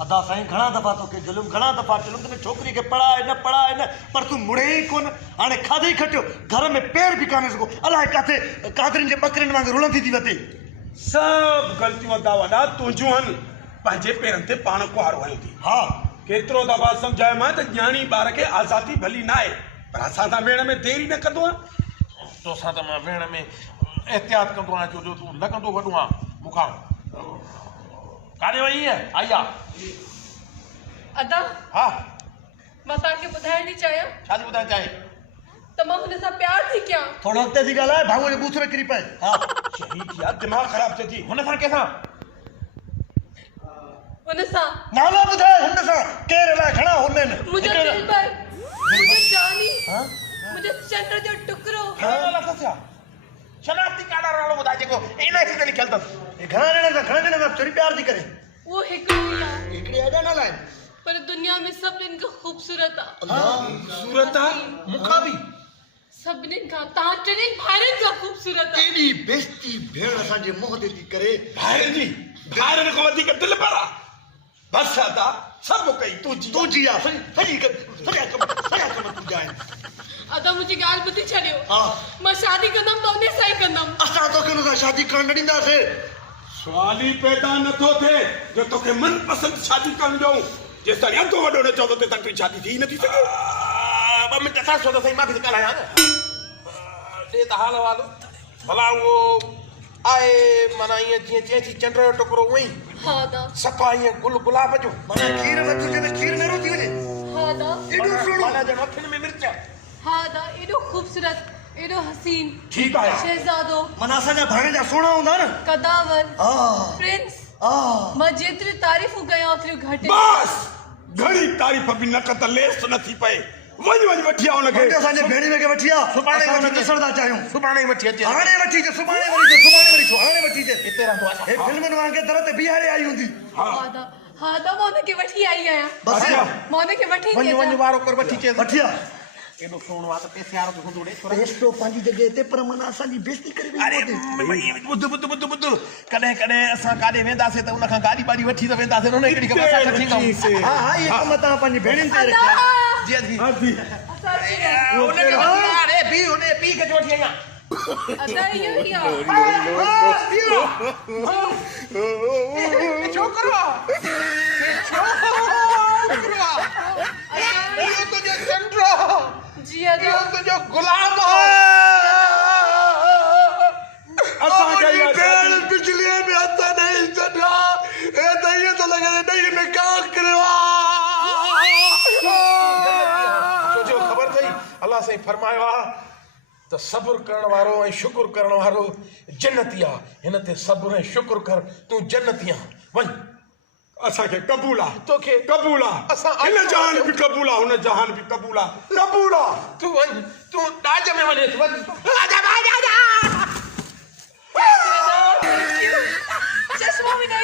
अदा साईं घणा दफ़ा तोखे जुलुम घणा दफ़ा चुलुम तुम छोकिरी खे पढ़ाए न पर तूं मुड़े ई कोन हाणे खाधे ई खटियो घर में पेर बि कान्हे सघो अलाए किथे कादरिन जे बकरिन वांगुरु रुलंदी थी वते सब ग़लतियूं अदा वॾा तुंहिंजूं आहिनि पंहिंजे पेरनि ते पाण कुहारो आहियूं थी हा केतिरो दफ़ा सम्झायो मां त ॼाणी ॿार खे आज़ादी भली न आहे पर असां सां वेहण में देरी न कंदो आहे तोसां त मां वेहण में एहतियात कंदो आहियां छो जो तूं लॻंदो वॾो आहे मूंखां काॾे वई आहे आई आहे अदा हा मां तव्हांखे ॿुधाइण थी चाहियां छा थी ॿुधाइणु चाहे त मां हुन सां प्यार थी कयां थोरो अॻिते थी ॻाल्हाए भाऊ जे बूथरे किरी पए हा चई थी आहे दिमाग़ ख़राब थिए थी हुन सां कंहिंसां हुन सां नालो ॿुधाए हुन सां केरु अलाए घणा हूंदा आहिनि मुंहिंजो दिलबर मुंहिंजो जानी मुंहिंजो चंड जो टुकड़ो शनाख्ती काॾा नालो ॿुधाए जेको इन ते लिखियल अथसि घणा ॼणा सां चोरी प्यार थी करे वो हिकिड़ो ई आहे हिकिड़ी एॾा नाला आहिनि पर दुनिया में सभिनीनि खां ख़ूबसूरत आहे सूरत आहे मूंखां बि सभिनीनि खां तव्हां टिनिनि भाइरनि खां ख़ूबसूरत आहे एॾी बेइज्जती भेण असांजे मुंहं ते थी करे भाइरनि खां वधीक दिल पर आहे बसि अदा सभु कई तूं जी आहे सॼा कम तुंहिंजा आहिनि अदा मुंहिंजी ॻाल्हि ॿुधी छॾियो हा मां शादी कंदमि त उन सां ई कंदमि असां तोखे हुन सां शादी करण न ॾींदासीं सुवाल ई पैदा नथो थिए जो तोखे मनपसंदि शादी करणु ॾियूं जेसि ताईं अधु वॾो न चवंदो तेसि ताईं तुंहिंजी शादी थी नथी सघे ॿ मिंट छा छो त साईं मां बि ॻाल्हायां न ॾे त हाल वाल भला उहो आहे माना ईअं जीअं चए थी चंड जो टुकड़ो उअं ई हा अदा सफ़ा ईअं गुलाब जो माना खीर में तुंहिंजे में खीर न थी वञे हा अदा एॾो सुहिणो माना ॼण अखियुनि में मिर्च हा अदा एॾो ख़ूबसूरत एॾो हसीन ठीकु आहे शहज़ादो माना असांजा भाणे जा सुहिणा हूंदा न कदावर हा प्रिंस हा मां जेतिरियूं तारीफ़ूं कयां ओतिरियूं घटि बस घणी तारीफ़ बि न त लेस नथी पए वञ वठी आ हुनखे असांजे भेणी में के वठी आ सुभाणे असां वठी ॾिसण था चाहियूं सुभाणे वठी अचे हाणे वठी अचे सुभाणे वरी अचे सुभाणे वरी अचो हाणे वठी अचे हिते रहंदो आहे हे फिल्मनि वांगुरु दर ते बीहारे आई हूंदी हा अदा मां हुनखे वठी आई आहियां बसि मां हुनखे वठी थी वञ अचां वारो कर वठी अचे वठी आ एॾो सुहिणो आहे त पैसे वारो त हूंदो ॾे थोरा पेस्तो पंहिंजी जॻह ते पर माना असांजी बेइज्जती करे अरे ॿुध कॾहिं कॾहिं असां काॾे वेंदासीं त उनखां गाॾी वाॾी वठी त वेंदासीं हुन हिकिड़ी खे असां वठी ईंदासीं हा हा इहे कम तव्हां पंहिंजी भेणियुनि ते अदा रखिया जी असां अची विया। हुनखे वठी आ, अरे भी हुन पी खे वठी आई अदा इहो ई आहे छोकिरो इहो तुंहिंजो चंड्रो जी अदा इहो तुंहिंजो गुलाम असांजी भेण बिजलीअ में हथ ॾेई छॾिया हे त ईअं थो लॻे ॾही में काक करियो छोजो ख़बर अथई अलाह साईं फरमायो आहे त सब्र करण वारो ऐं शुक्र करण वारो जन्नती आहे हिन ते सब्र ऐं शुक्र कर तूं जन्नती आहे वञ असांखे क़बूल आहे तोखे क़बूल आहे असां हिन जहान बि क़बूल आहे हुन जहान बि क़बूल आहे क़बूल आहे तूं वञ तूं ॾाज में वञे वञ चश्मा बि न